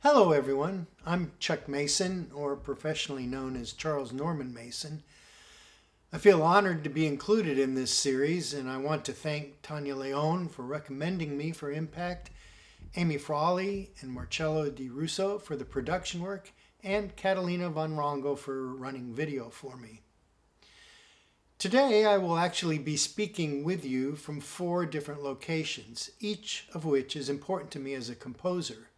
Hello everyone, I'm Chuck Mason, or professionally known as Charles Norman Mason. I feel honored to be included in this series, and I want to thank Tanya Leone for recommending me for Impact, Amy Frawley and Marcello Di Russo for the production work, and Catalina Von Rongo for running video for me. Today I will actually be speaking with you from 4 different locations, each of which is important to me as a composer.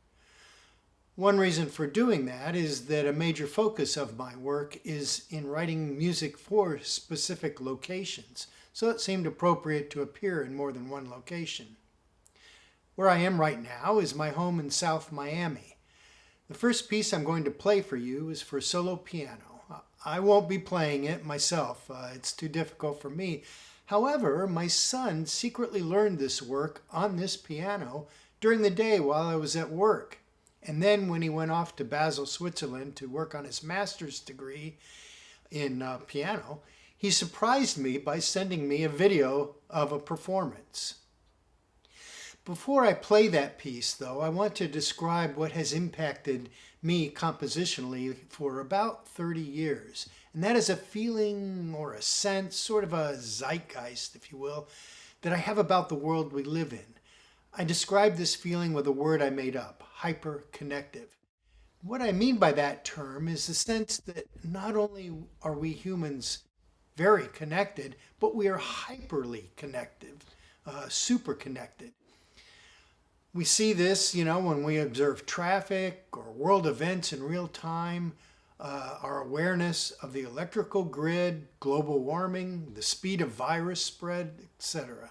One reason for doing that is that a major focus of my work is in writing music for specific locations, so it seemed appropriate to appear in more than one location. Where I am right now is my home in South Miami. The first piece I'm going to play for you is for solo piano. I won't be playing it myself, it's too difficult for me. However, my son secretly learned this work on this piano during the day while I was at work. And then when he went off to Basel, Switzerland to work on his master's degree in piano, he surprised me by sending me a video of a performance. Before I play that piece, though, I want to describe what has impacted me compositionally for about 30 years. And that is a feeling or a sense, sort of a zeitgeist, if you will, that I have about the world we live in. I describe this feeling with a word I made up, hyper-connective. What I mean by that term is the sense that not only are we humans very connected, but we are hyperly connected, super connected. We see this, when we observe traffic or world events in real time, our awareness of the electrical grid, global warming, the speed of virus spread, etc.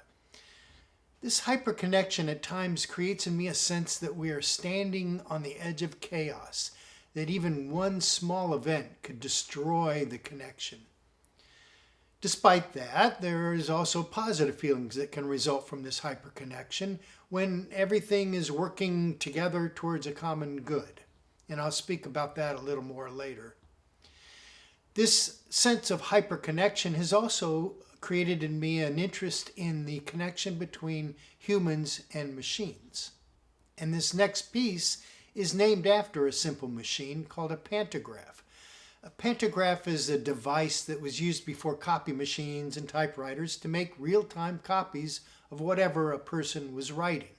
This hyperconnection at times creates in me a sense that we are standing on the edge of chaos, that even one small event could destroy the connection. Despite that, there is also positive feelings that can result from this hyperconnection when everything is working together towards a common good. And I'll speak about that a little more later. This sense of hyperconnection has also created in me an interest in the connection between humans and machines. And this next piece is named after a simple machine called a pantograph. A pantograph is a device that was used before copy machines and typewriters to make real-time copies of whatever a person was writing.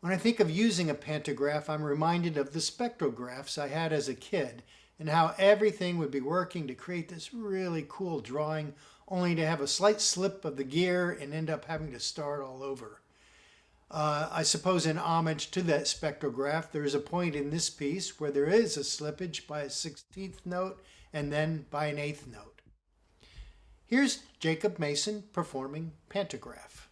When I think of using a pantograph, I'm reminded of the spectrographs I had as a kid and how everything would be working to create this really cool drawing, only to have a slight slip of the gear and end up having to start all over. I suppose in homage to that spectrograph, there is a point in this piece where there is a slippage by a 16th note and then by an 8th note. Here's Jacob Mason performing Pantograph.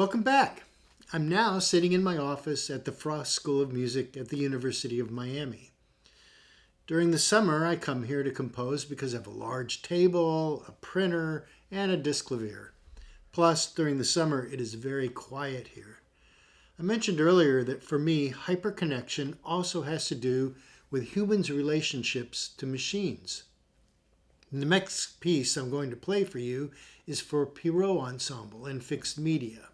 Welcome back. I'm now sitting in my office at the Frost School of Music at the University of Miami. During the summer, I come here to compose because I have a large table, a printer, and a disclavier. Plus, during the summer, it is very quiet here. I mentioned earlier that for me, hyperconnection also has to do with humans' relationships to machines. The next piece I'm going to play for you is for Pierrot Ensemble and Fixed Media.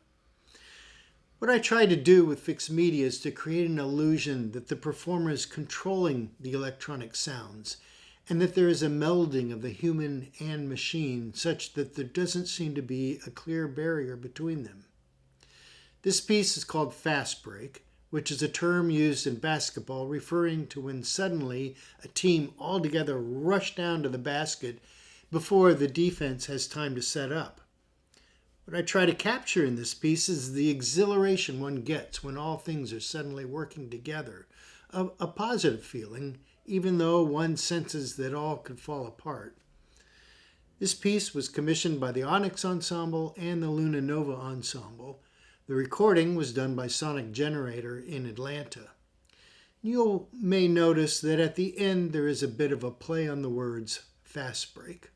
What I try to do with fixed media is to create an illusion that the performer is controlling the electronic sounds and that there is a melding of the human and machine such that there doesn't seem to be a clear barrier between them. This piece is called fast break, which is a term used in basketball referring to when suddenly a team altogether rush down to the basket before the defense has time to set up. What I try to capture in this piece is the exhilaration one gets when all things are suddenly working together, a positive feeling, even though one senses that all could fall apart. This piece was commissioned by the Onyx Ensemble and the Luna Nova Ensemble. The recording was done by Sonic Generator in Atlanta. You may notice that at the end there is a bit of a play on the words fast break.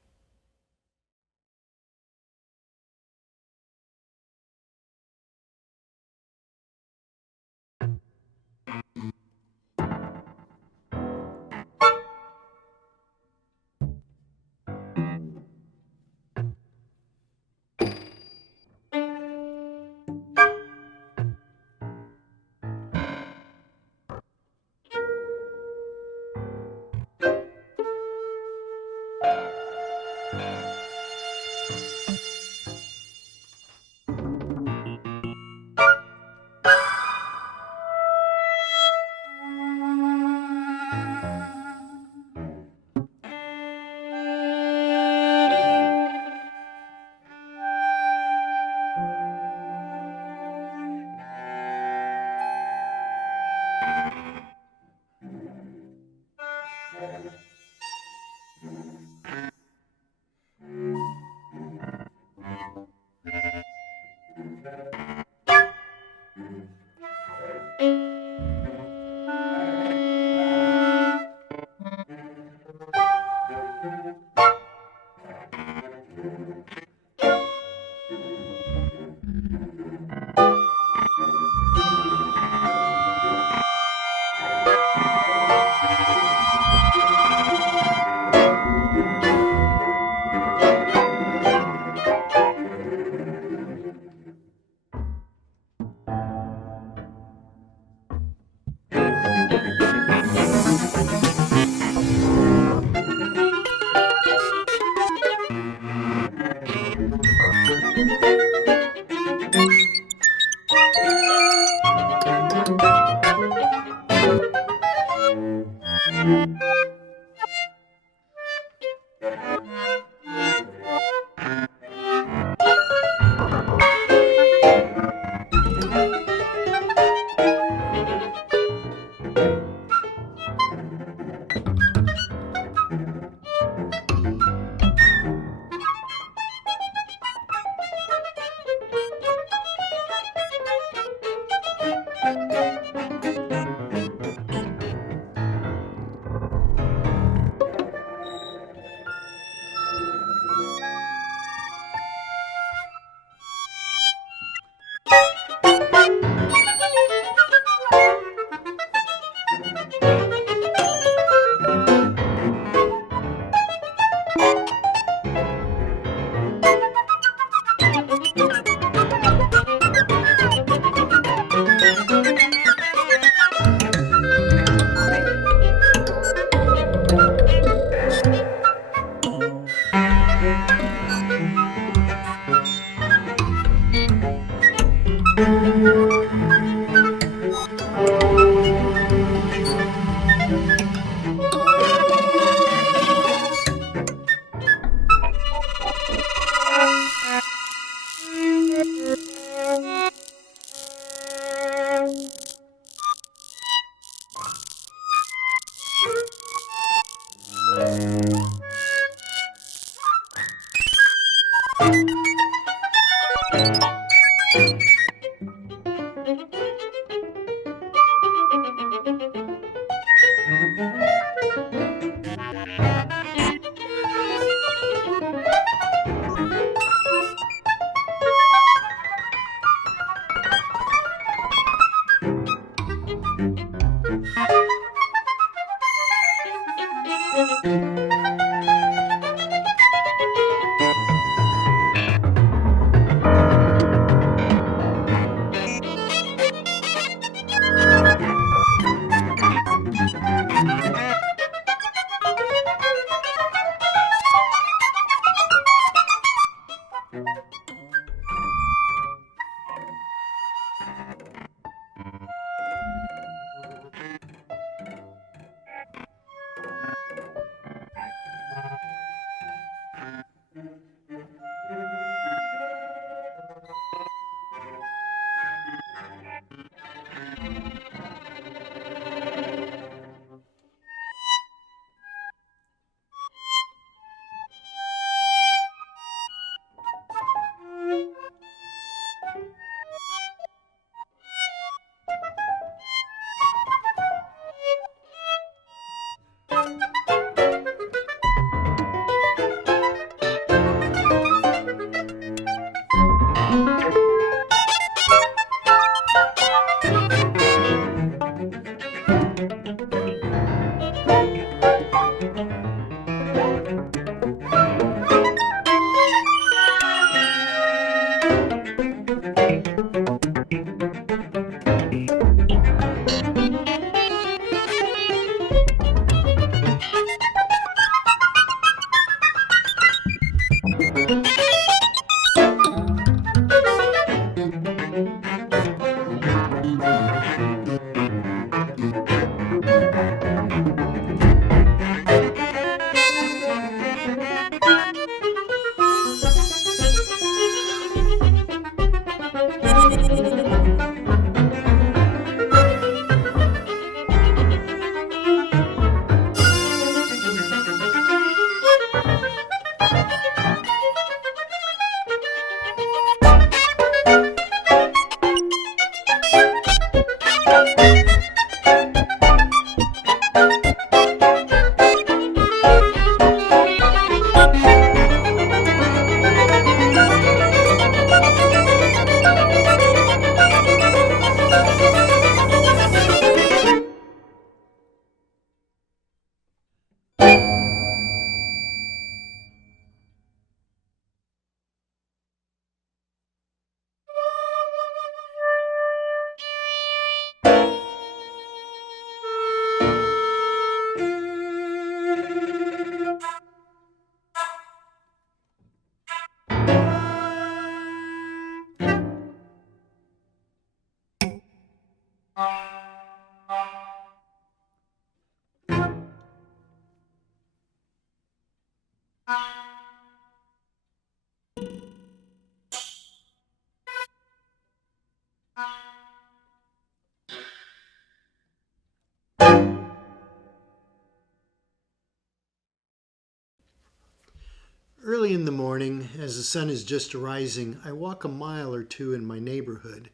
Early in the morning, as the sun is just arising, I walk a mile or two in my neighborhood.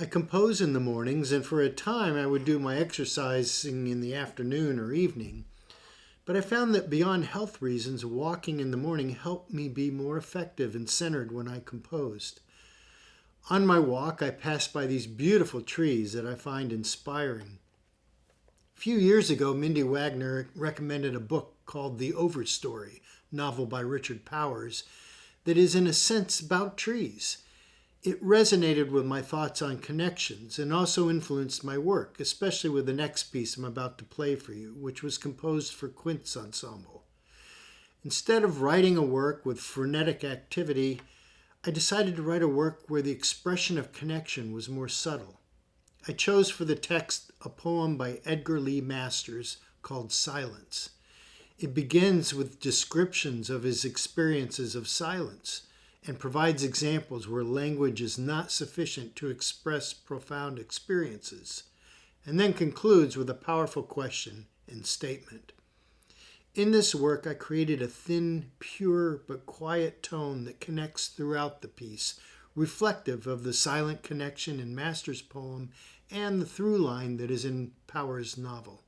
I compose in the mornings, and for a time I would do my exercising in the afternoon or evening. But I found that beyond health reasons, walking in the morning helped me be more effective and centered when I composed. On my walk, I pass by these beautiful trees that I find inspiring. A few years ago, Mindy Wagner recommended a book called The Overstory, novel by Richard Powers, that is in a sense about trees. It resonated with my thoughts on connections and also influenced my work, especially with the next piece I'm about to play for you, which was composed for Quince Ensemble. Instead of writing a work with frenetic activity, I decided to write a work where the expression of connection was more subtle. I chose for the text a poem by Edgar Lee Masters called Silence. It begins with descriptions of his experiences of silence and provides examples where language is not sufficient to express profound experiences, and then concludes with a powerful question and statement. In this work, I created a thin, pure, but quiet tone that connects throughout the piece, reflective of the silent connection in Masters' poem and the through line that is in Powers' novel.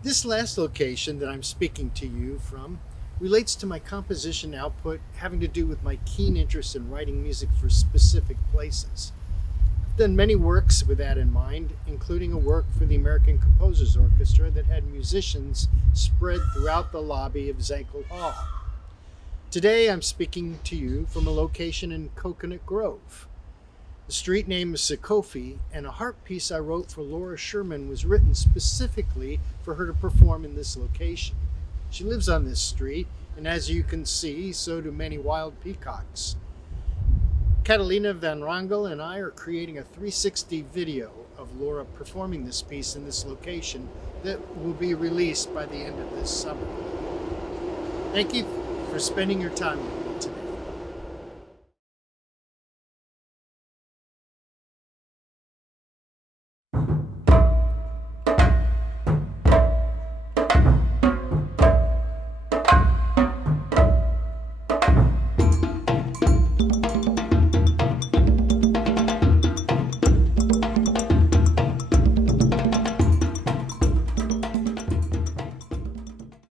This last location that I'm speaking to you from relates to my composition output having to do with my keen interest in writing music for specific places. I've done many works with that in mind, including a work for the American Composers Orchestra that had musicians spread throughout the lobby of Zankel Hall. Today I'm speaking to you from a location in Coconut Grove. The street name is Sekofi, and a harp piece I wrote for Laura Sherman was written specifically for her to perform in this location. She lives on this street, and as you can see, so do many wild peacocks. Catalina Van Rangel and I are creating a 360 video of Laura performing this piece in this location that will be released by the end of this summer. Thank you for spending your time with me.